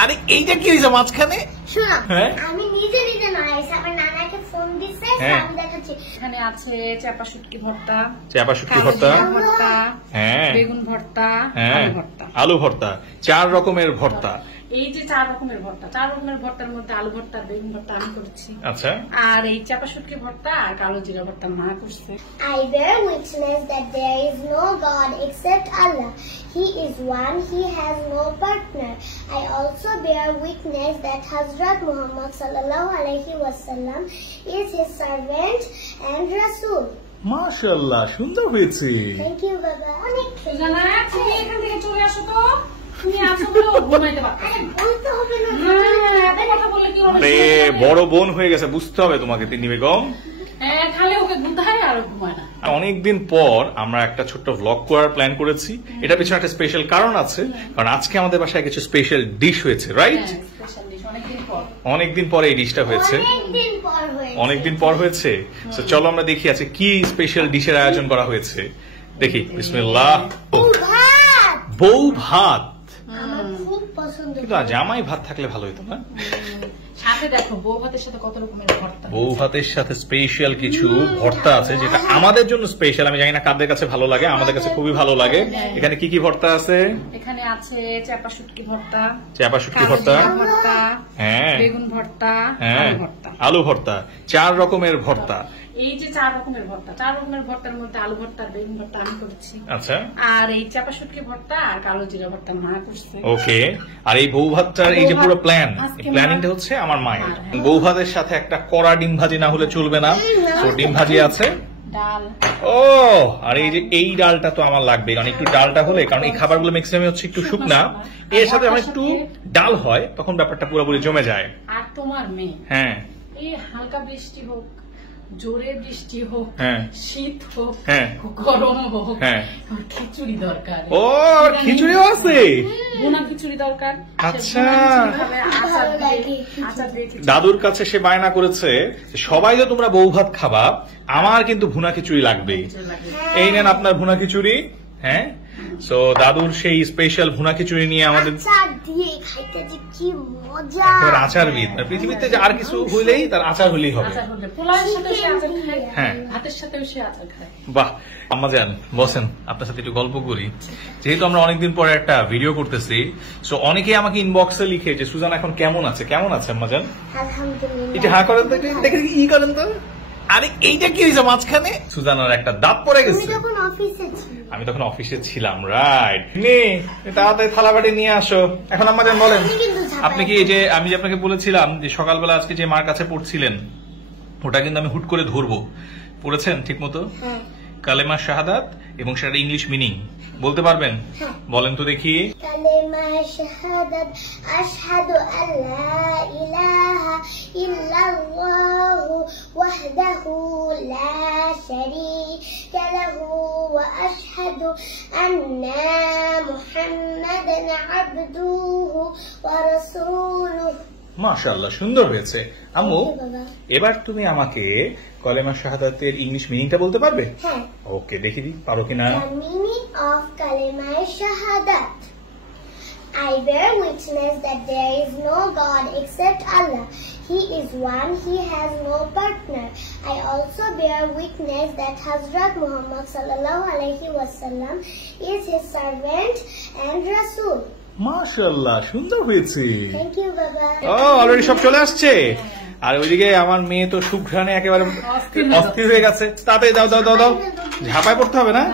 আরে এইটা কি হইছে মাঝখানে? শোনো, আমি নিজে নিজে নয়, আমার নানাকে ফোন দিছে, আমি দেখাচ্ছি। এখানে আছে চাপা শুটকি ভর্তা, হ্যাঁ, বেগুন ভর্তা, আলু ভর্তা, 4 রকমের ভর্তা। এই যে 4 রকমের ভর্তা, 4 রকমের ভর্তার মধ্যে আলু ভর্তা, বেগুন ভর্তা আমি করেছি। আচ্ছা। আর এই চাপা শুটকি ভর্তা আর কালো জিরা ভর্তা মা করছে। I bear witness that there is no God except Allah. He is one, he has no partner. I also bear witness that Hazrat Muhammad sallallahu alaihi wasallam is his servant and Rasul. মাশাআল্লাহ, সুন্দর হয়েছে। Thank you বাবা। অনেক সুজানা, তুমি এখান থেকে চলে আসো তো। তুমি আসো বলো ঘুমাইতে পারো। আরে বলতে হবে না, এত কথা বললে কি হবে? আরে বড় বোন হয়ে গেছে, বুঝতে হবে তোমাকে তিন্নি বেগম। হ্যাঁ, খালি ওকে গুদায় আর ঘুমায় না। অনেকদিন পর আমরা একটা ছোট্ট ভ্লগ করার প্ল্যান করেছি। এটা পিছনে একটা স্পেশাল কারণ আছে, কারণ আজকে আমাদের বাসায় কিছু স্পেশাল ডিশ হয়েছে, রাইট? অনেকদিন পরে এই ডিশটা হয়েছে, অনেকদিন পর হয়েছে। তো চলো আমরা দেখি আছে কি স্পেশাল ডিশের আয়োজন করা হয়েছে। দেখি, বিসমিল্লাহ। বউ ভাত, আমার খুব পছন্দ। কিন্তু জামাই ভাত থাকলে ভালো হতো না? সাথে দেখো বউ ভাতের সাথে কত রকমের ভর্তা। বউ ভাতের সাথে স্পেশাল কিছু ভর্তা আছে, যেটা আমাদের জন্য স্পেশাল। আমি জানি না কাদের কাছে ভালো লাগে, আমাদের কাছে খুবই ভালো লাগে। এখানে কি কি ভর্তা আছে? এখানে আছে চাপা শুটকি ভর্তা, হ্যাঁ, বেগুন ভর্তা, হ্যাঁ, আলু ভর্তা, 4 রকমের ভর্তা। এই যে 4 রকমের ভর্তা, 4 রকমের ভর্তার মধ্যে আলু ভর্তা, বেগুন ভর্তা আমি করেছি। আচ্ছা। আর এই চাপা শুটকি ভর্তা আর কালো জিরা ভর্তা মা করছে। ওকে। আর এই বউ ভাতটার এই যে পুরো প্ল্যানিংটা হচ্ছে আমার মায়ের। বউ ভাতের সাথে একটা কড়া ডিম ভাজি না হলে চলবে না, তো ডিম ভাজি আছে, ডাল। ও, আর এই যে এই ডালটা তো আমার লাগবে, কারণ একটু ডালটা হলে, কারণ এই খাবারগুলো ম্যাক্সিমাম হচ্ছে একটু শুকনা, এর সাথে আমার একটু ডাল হয়, তখন ব্যাপারটা পুরোপুরি জমে যায়। আর তোমার মেয়ে, হ্যাঁ, এই হালকা বৃষ্টি হোক, জোরে বৃষ্টি হোক, শীত হোক, গরম হোক, খিচুড়ি দরকার। ও, খিচুড়িও আছে, ভুনা খিচুড়ি দরকার। আচ্ছা, দাদুর কাছে সে বায়না করেছে, সবাই তো তোমরা বউ ভাত খাবা, আমার কিন্তু ভুনা খিচুড়ি লাগবে। এই নেন আপনার ভুনা খিচুড়ি। হ্যাঁ, সো দাদুর সেই স্পেশাল ভুনা খিচুড়ি নিয়ে আমাদের আচারবিদ, পৃথিবীতে আর কিছু হইলেই তার আচার হলেই হবে। হ্যাঁ, বাহ। আম্মাজান বসেন, আপনার সাথে একটু গল্প করি। যেহেতু আমরা অনেকদিন পরে একটা ভিডিও করতেছি, সো অনেকেই আমাকে ইনবক্সে লিখে যে সুজান এখন কেমন আছে, কেমন আছে আম্মাজান? এটা হ্যাঁ করেন তো, দেখে ই করেন তো। আরে এইটা কি হয়েছে মাঝখানে? সুজানার একটা দাঁত পড়ে গেছে। আমি তখন অফিসে ছিলাম, রাইট। তাড়াতাড়ি থালা বাটি নিয়ে আসো। এখন আমাদের বলেন, আপনি কি এই যে আমি যে আপনাকে বলেছিলাম যে সকালবেলা আজকে যে মার কাছে পড়ছিলেন, ওটা কিন্তু আমি হুট করে ধরবো, পড়েছেন ঠিক মতো? কালেমা শাহাদাত এবং সেটা ইংলিশ মিনিং বলতে পারবেন? বলেন তো দেখি। কালেমা শাহাদাত আশহাদু আল্লা ইলাহা ইল্লাল্লাহু ওয়াহদাহু লা শারীকা লাহু ওয়া আশহাদু আন্না মুহাম্মাদান আবদুহু ওয়া রাসূলুহু। মাশাআল্লাহ, সুন্দর হয়েছে। আম্মু, এবার তুমি আমাকে কালেমা শাহাদাতের ইংলিশ মিনিংটা বলতে পারবে? হ্যাঁ। ওকে, দেখি দি পারো কিনা। The meaning of কালেমা শাহাদাত: I bear witness that there is no God except Allah. He is one, he has no partner. I also bear witness that Hazrat Muhammad sallallahu alaihi wasallam is his servant and Rasul. মাশাআল্লাহ, সুন্দর হয়েছে। Thank you বাবা। ও, already সব চলে আসছে। আর ওইদিকে আমার মেয়ে তো সুঘ্রাণে একেবারে অস্থির হয়ে গেছে। তাড়াতাড়ি দাও দাও দাও দাও, ঝাঁপায় পড়তে হবে না।